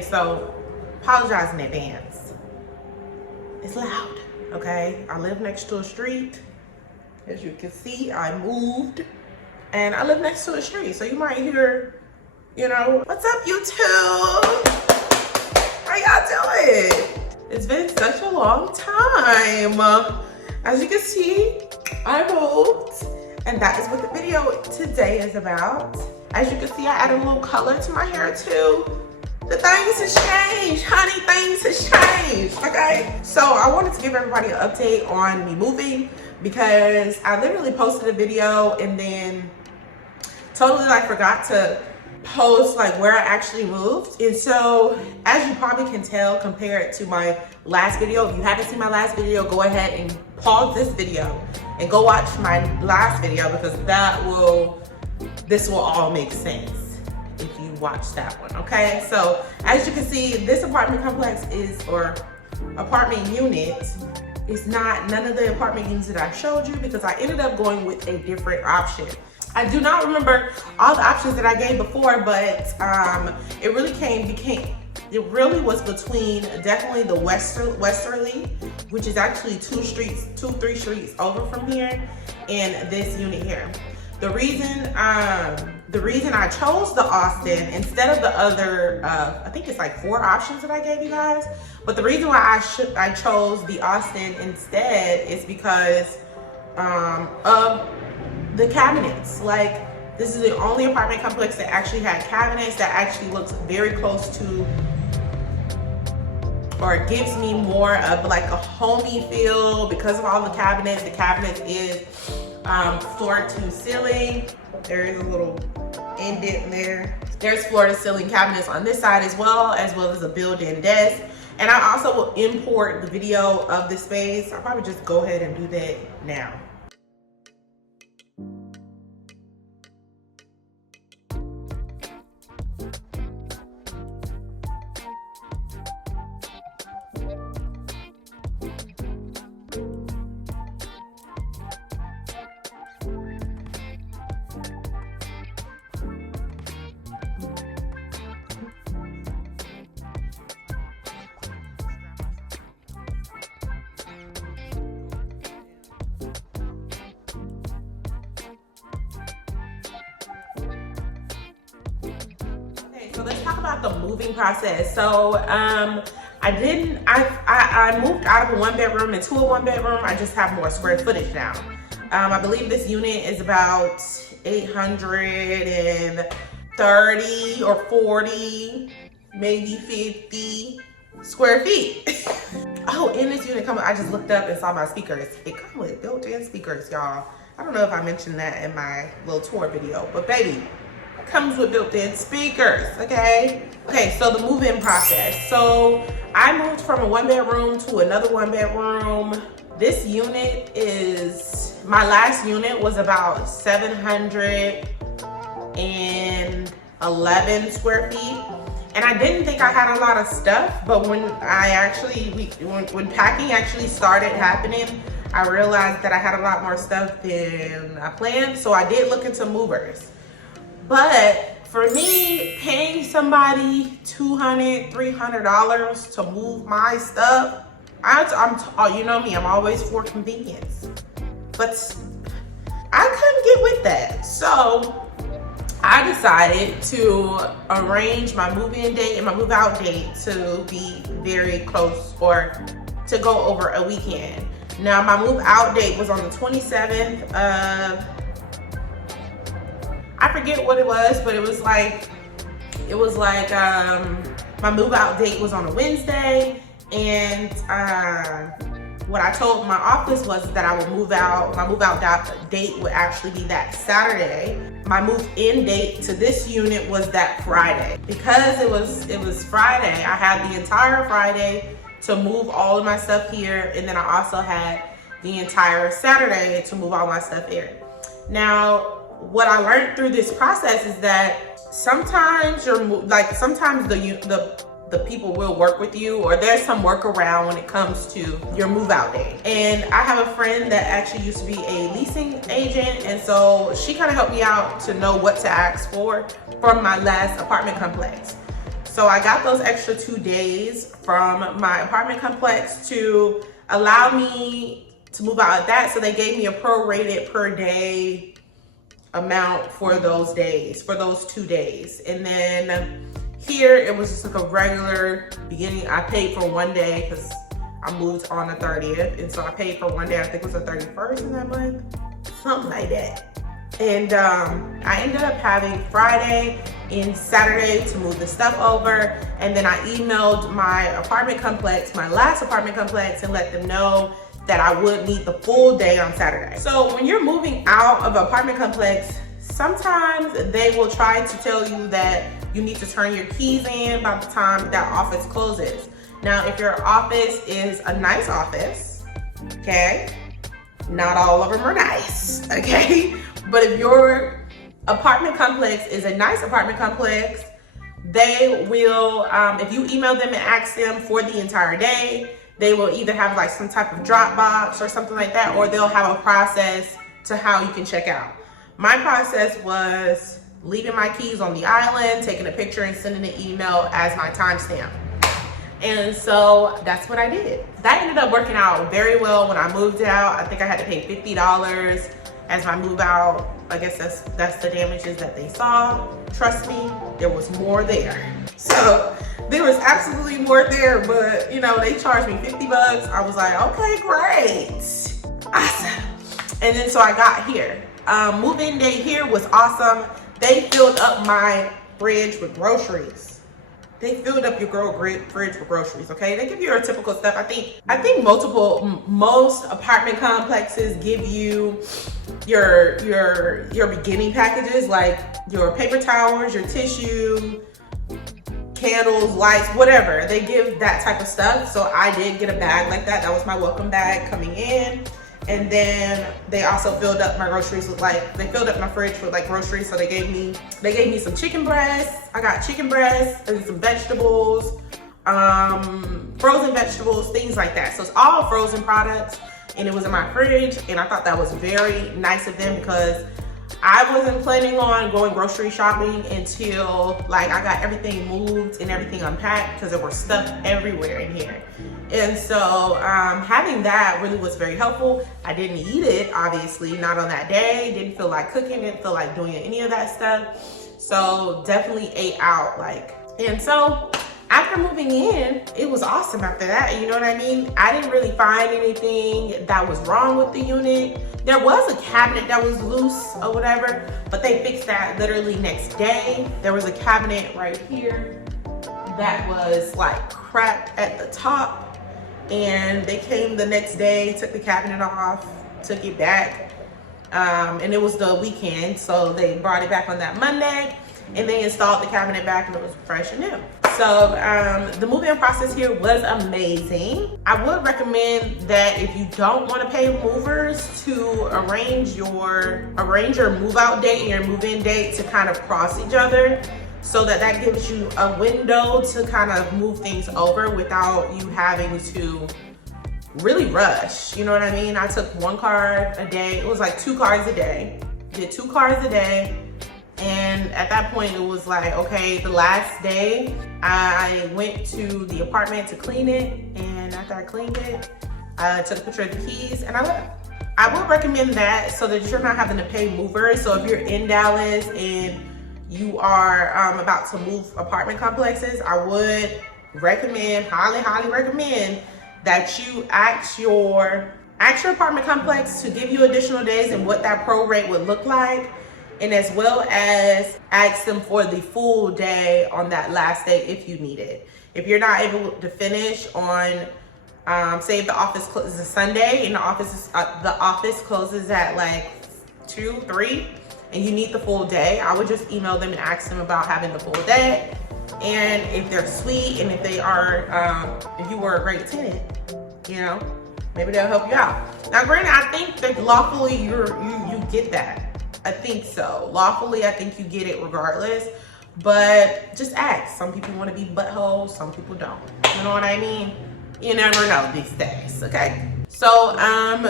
Okay, so apologize in advance. It's loud, okay? I live next to a street. As you can see, I moved and I live next to a street. So you might hear, you know, what's up, YouTube? How y'all doing? It's been such a long time. As you can see, I moved, and that is what the video today is about. As you can see, I added a little color to my hair too. The things has changed, honey, things has changed, okay? So I wanted to give everybody an update on me moving because I literally posted a video and then totally like forgot to post like where I actually moved. And so as you probably can tell, compared to my last video, if you haven't seen my last video, go ahead and pause this video and go watch my last video because this will all make sense if you watch that one, okay? So as you can see, this apartment complex or apartment unit is none of the apartment units that I showed you because I ended up going with a different option. I do not remember all the options that I gave before, but it really was between definitely the Westerly, which is actually 3 streets over from here, and this unit here. The reason I chose the Austin instead of the other, I think it's like 4 options that I gave you guys, but the reason why I chose the Austin instead is because of the cabinets. Like, this is the only apartment complex that actually had cabinets that actually looks very close to, or it gives me more of like a homey feel because of all the cabinets. The cabinets is floor to ceiling. There is a little indent there. There's floor to ceiling cabinets on this side as well as a built-in desk. And I also will import the video of the space. I'll probably just go ahead and do that now. So let's talk about the moving process. So I moved out of a 1-bedroom into a 1-bedroom. I just have more square footage now. I believe this unit is about 830 or 40, maybe 50 square feet. Oh, in this unit, I just looked up and saw my speakers. It comes with built-in speakers, y'all. I don't know if I mentioned that in my little tour video, but baby, comes with built-in speakers, okay? Okay, so the move-in process. So I moved from a 1-bedroom to another 1-bedroom. This unit my last unit was about 711 square feet. And I didn't think I had a lot of stuff, but when packing actually started happening, I realized that I had a lot more stuff than I planned. So I did look into movers. But for me, paying somebody $200, $300 to move my stuff, you know me, I'm always for convenience. But I couldn't get with that. So I decided to arrange my move-in date and my move-out date to be very close, or to go over a weekend. Now my move-out date was on the 27th of, I forget what it was, but it was like my move out date was on a Wednesday, and what I told my office was that I would move out. My move out date would actually be that Saturday. My move in date to this unit was that Friday. Because it was Friday, I had the entire Friday to move all of my stuff here, and then I also had the entire Saturday to move all my stuff here. Now, what I learned through this process is that sometimes the people will work with you, or there's some workaround when it comes to your move out date. And I have a friend that actually used to be a leasing agent, and so she kind of helped me out to know what to ask for from my last apartment complex. So I got those extra 2 days from my apartment complex to allow me to move out of that. So they gave me a prorated per day amount for those days, for those 2 days. And then here it was just like a regular beginning. I paid for 1 day because I moved on the 30th. And so I paid for 1 day, I think it was the 31st in that month, something like that. And I ended up having Friday and Saturday to move the stuff over. And then I emailed my apartment complex, my last apartment complex, and let them know that I would need the full day on Saturday. So when you're moving out of an apartment complex, sometimes they will try to tell you that you need to turn your keys in by the time that office closes. Now, if your office is a nice office, okay, not all of them are nice, okay? But if your apartment complex is a nice apartment complex, they will, if you email them and ask them for the entire day, they will either have like some type of drop box or something like that, or they'll have a process to how you can check out. My process was leaving my keys on the island, taking a picture and sending an email as my timestamp. And so that's what I did. That ended up working out very well when I moved out. I think I had to pay $50 as my move out. I guess that's the damages that they saw. Trust me, there was more there. So there was absolutely more there, but you know, they charged me $50. I was like, okay, great, awesome. And then so I got here. Move-in day here was awesome. They filled up my fridge with groceries. They filled up your fridge with groceries, okay? They give you your typical stuff. I think most apartment complexes give you your beginning packages, like your paper towels, your tissue, candles, lights, whatever. They give that type of stuff. So I did get a bag like that. That was my welcome bag coming in. And then they also filled up my groceries with they filled up my fridge with groceries. So they gave me some chicken breasts. I got chicken breasts and some vegetables, frozen vegetables, things like that. So it's all frozen products, and it was in my fridge. And I thought that was very nice of them because I wasn't planning on going grocery shopping until I got everything moved and everything unpacked because there was stuff everywhere in here. And so having that really was very helpful. I didn't eat it, obviously, not on that day. Didn't feel like cooking, didn't feel like doing any of that stuff. So definitely ate out. And so after moving in, it was awesome after that. You know what I mean? I didn't really find anything that was wrong with the unit. There was a cabinet that was loose or whatever, but they fixed that literally next day. There was a cabinet right here that was cracked at the top. And they came the next day, took the cabinet off, took it back. And it was the weekend, so they brought it back on that Monday, and they installed the cabinet back, and it was fresh and new. So the move-in process here was amazing. I would recommend that if you don't want to pay movers to arrange your move-out date and your move-in date to kind of cross each other, so that gives you a window to kind of move things over without you having to really rush. You know what I mean? I took 1 car a day. It was 2 cars a day. Did 2 cars a day. And at that point it was okay, the last day I went to the apartment to clean it. And after I cleaned it, I took a picture of the keys and I left. I would recommend that so that you're not having to pay movers. So if you're in Dallas and you are about to move apartment complexes, I would recommend, highly recommend that you ask your apartment complex to give you additional days and what that prorate would look like, and as well as ask them for the full day on that last day if you need it. If you're not able to finish on, say if the office closes Sunday and the office closes at 2, 3, and you need the full day, I would just email them and ask them about having the full day. And if they're sweet and if they are, if you were a great tenant, maybe they'll help you out. Now, granted, I think that lawfully you get that. I think so. Lawfully, I think you get it regardless. But just ask. Some people want to be buttholes, some people don't. You know what I mean? You never know these days, okay? So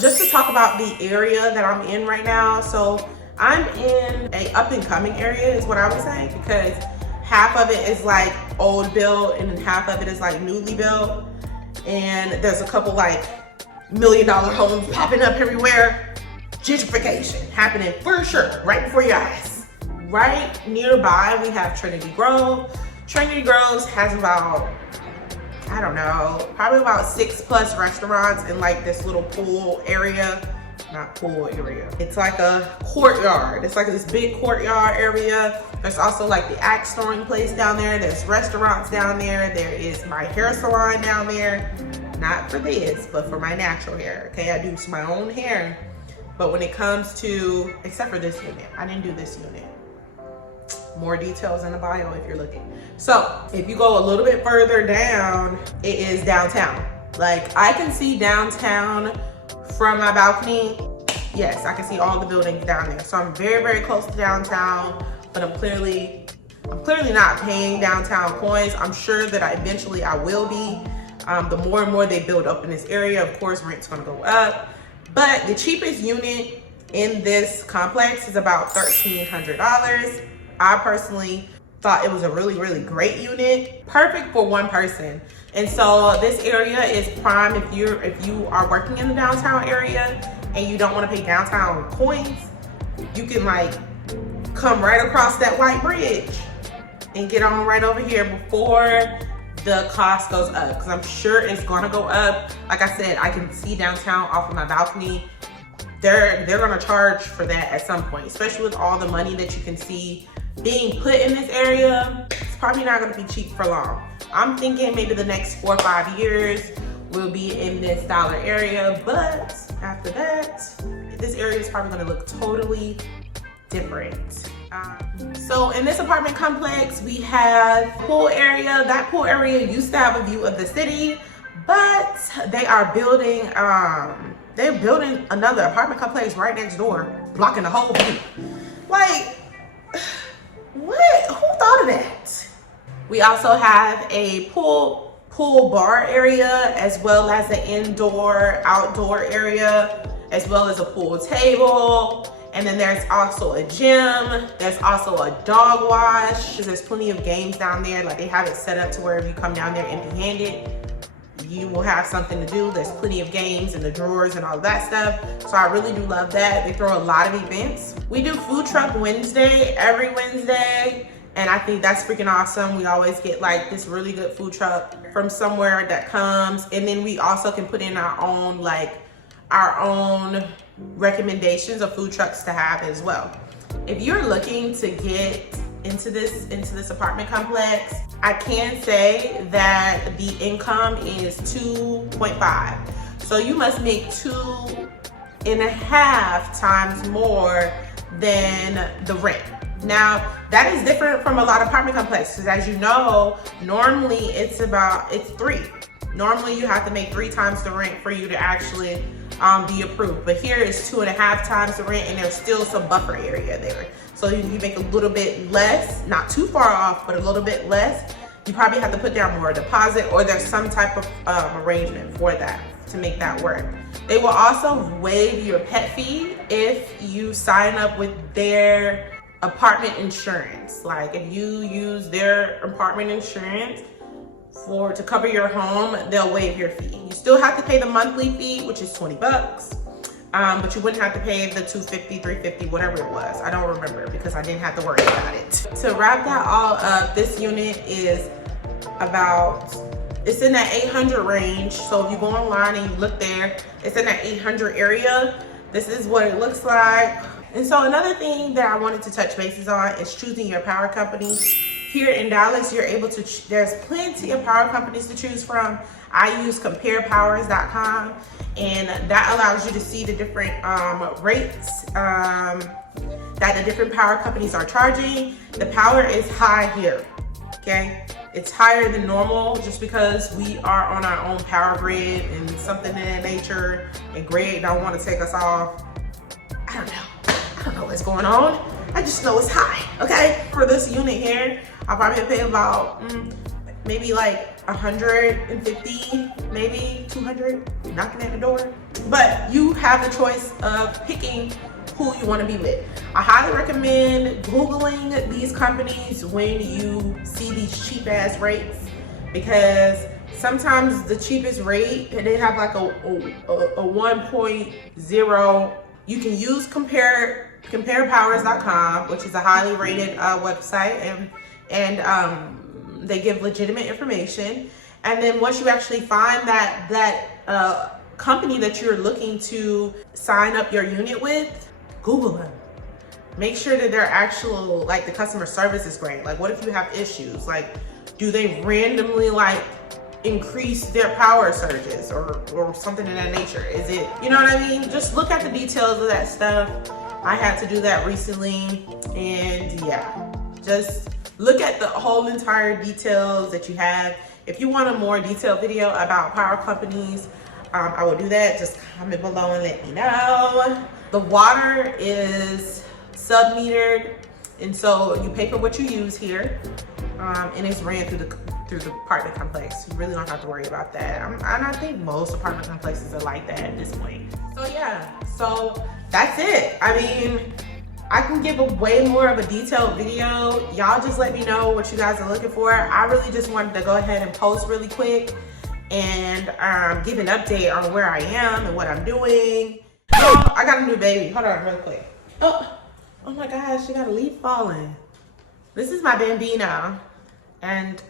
just to talk about the area that I'm in right now. So I'm in a up and coming area is what I would say, because half of it is like old built and then half of it is like newly built. And there's a couple like $1 million homes popping up everywhere. Gentrification happening for sure, right before your eyes. Right nearby, we have Trinity Grove. Trinity Grove has about, I don't know, probably about 6+ restaurants in like this little pool area. Not pool area. It's like a courtyard. It's like this big courtyard area. There's also like the axe throwing place down there. There's restaurants down there. There is my hair salon down there. Not for this, but for my natural hair. Okay, I do my own hair. But when it comes to, except for this unit, I didn't do this unit. More details in the bio if you're looking. So if you go a little bit further down, it is downtown. Like I can see downtown from my balcony. Yes, I can see all the buildings down there. So I'm very, very close to downtown, but I'm clearly not paying downtown coins. I'm sure that eventually I will be. The more and more they build up in this area, of course, rent's gonna go up. But the cheapest unit in this complex is about $1,300. I personally thought it was a really, really great unit. Perfect for one person. And so this area is prime if you are working in the downtown area and you don't want to pay downtown coins. You can like come right across that white bridge and get on right over here before the cost goes up, because I'm sure it's gonna go up. Like I said, I can see downtown off of my balcony. They're gonna charge for that at some point, especially with all the money that you can see being put in this area. It's probably not gonna be cheap for long. I'm thinking maybe the next 4 or 5 years we'll be in this dollar area, but after that, this area is probably gonna look totally different. So in this apartment complex, we have a pool area. That pool area used to have a view of the city, but they are building, they're building another apartment complex right next door, blocking the whole view. Like, what? Who thought of that? We also have a pool bar area, as well as an indoor, outdoor area, as well as a pool table. And then there's also a gym. There's also a dog wash. There's plenty of games down there. Like they have it set up to where if you come down there empty-handed, you will have something to do. There's plenty of games in the drawers and all that stuff. So I really do love that. They throw a lot of events. We do Food Truck Wednesday every Wednesday. And I think that's freaking awesome. We always get like this really good food truck from somewhere that comes. And then we also can put in our own recommendations of food trucks to have as well. If you're looking to get into this apartment complex, I can say that the income is 2.5. So you must make 2.5 times more than the rent. Now, that is different from a lot of apartment complexes. As you know, normally it's 3. Normally you have to make 3 times the rent for you to actually be approved. But here is 2.5 times the rent, and there's still some buffer area there. So you make a little bit less, not too far off, but a little bit less. You probably have to put down more deposit, or there's some type of arrangement for that to make that work. They will also waive your pet fee if you sign up with their apartment insurance. Like if you use their apartment insurance to cover your home, they'll waive your fee. You still have to pay the monthly fee, which is $20, but you wouldn't have to pay the $250, $350, whatever it was. I don't remember because I didn't have to worry about it. To wrap that all up, this unit is it's in that 800 range. So if you go online and you look there, it's in that 800 area. This is what it looks like. And so another thing that I wanted to touch bases on is choosing your power company. Here in Dallas, you're able to, there's plenty of power companies to choose from. I use comparepowers.com, and that allows you to see the different rates that the different power companies are charging. The power is high here, okay? It's higher than normal just because we are on our own power grid and something in that nature, and Greg don't want to take us off. I don't know what's going on. I just know it's high, okay? For this unit here, I'll probably pay about maybe like 150, maybe 200, knocking at the door. But you have the choice of picking who you want to be with. I highly recommend Googling these companies when you see these cheap ass rates, because sometimes the cheapest rate, and they have like a 1.0. You can use comparepowers.com, which is a highly rated website, and they give legitimate information. And then once you actually find that company that you're looking to sign up your unit with, Google them. Make sure that they're actual, like, the customer service is great. Like, what if you have issues? Like, do they randomly like increase their power surges or something in that nature? Is it, you know what I mean? Just look at the details of that stuff. I had to do that recently, and yeah, just look at the whole entire details that you have. If you want a more detailed video about power companies, I will do that. Just comment below and let me know. The water is sub-metered, and so you pay for what you use here, and it's ran through the apartment complex. You really don't have to worry about that. And I think most apartment complexes are like that at this point. So yeah, so that's it. I mean, I can give a way more of a detailed video. Y'all just let me know what you guys are looking for. I really just wanted to go ahead and post really quick and give an update on where I am and what I'm doing. I got a new baby. Hold on real quick. Oh my gosh, she got a leaf falling. This is my Bambino, and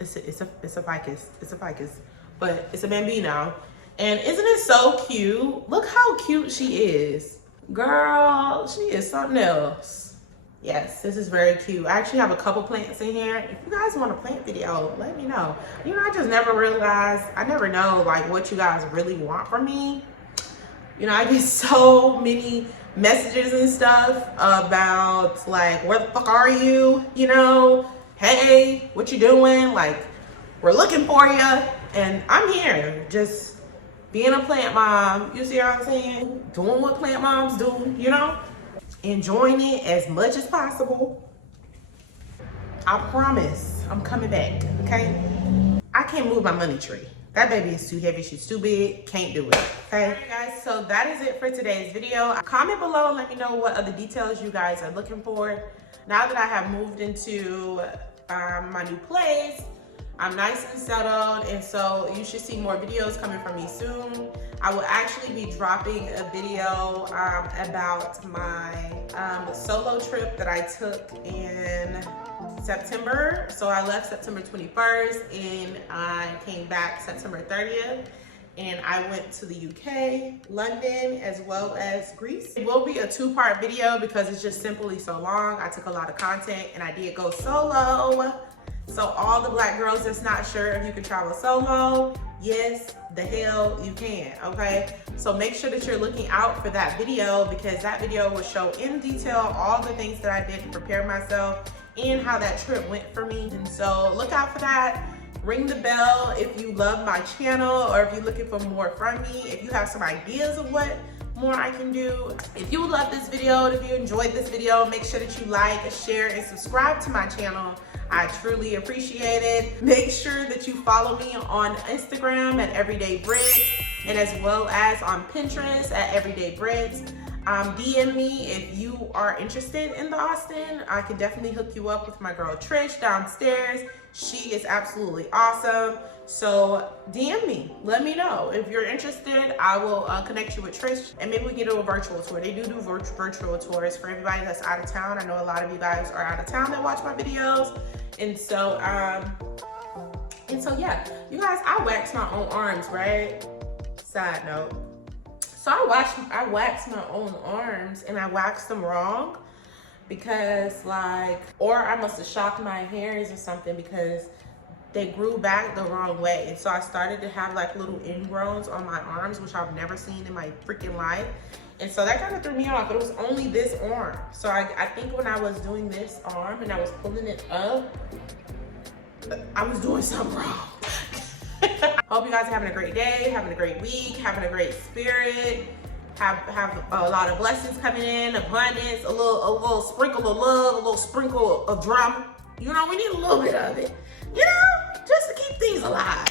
it's a ficus. It's a ficus, but it's a Bambino. And isn't it so cute? Look how cute she is. Girl, she is something else. Yes, this is very cute. I actually have a couple plants in here. If you guys want a plant video, let me know. You know, I just never realized, I never know like what you guys really want from me. You know, I get so many messages and stuff about like, where the fuck are you? You know, hey, what you doing? Like, we're looking for you. And I'm here, just being a plant mom. You see what I'm saying? Doing what plant moms do, you know? Enjoying it as much as possible. I promise I'm coming back, okay? I can't move my money tree. That baby is too heavy, she's too big, can't do it, okay? All right, guys, so that is it for today's video. Comment below and let me know what other details you guys are looking for. Now that I have moved into my new place, I'm nice and settled, and so you should see more videos coming from me soon. I will actually be dropping a video about my solo trip that I took in September. So I left September 21st and I came back September 30th. And I went to the UK, London, as well as Greece. It will be a two-part video because it's just simply so long. I took a lot of content and I did go solo. So all the black girls that's not sure if you can travel solo, yes, the hell you can, okay? So make sure that you're looking out for that video, because that video will show in detail all the things that I did to prepare myself and how that trip went for me. And so look out for that. Ring the bell if you love my channel or if you're looking for more from me. If you have some ideas of what more I can do. If you love this video, if you enjoyed this video, make sure that you like, share, and subscribe to my channel. I truly appreciate it. Make sure that you follow me on Instagram at Everyday Brits, and as well as on Pinterest at Everyday Brits. DM me if you are interested in the Austin. I can definitely hook you up with my girl Trish downstairs. She is absolutely awesome. So DM me, let me know if you're interested. I will connect you with Trish, and maybe we can do a virtual tour. They do virtual tours for everybody that's out of town. I know a lot of you guys are out of town that watch my videos, and so yeah, you guys, I wax my own arms, right? Side note. So I waxed my own arms, and I waxed them wrong because or I must have shocked my hairs or something, because they grew back the wrong way. And so I started to have like little ingrowns on my arms, which I've never seen in my freaking life. And so that kind of threw me off, but it was only this arm. So I think when I was doing this arm and I was pulling it up, I was doing something wrong. Hope you guys are having a great day, having a great week, having a great spirit. Have a lot of blessings coming in, abundance, a little sprinkle of love, a little sprinkle of drama. You know, we need a little bit of it, you know, just to keep things alive.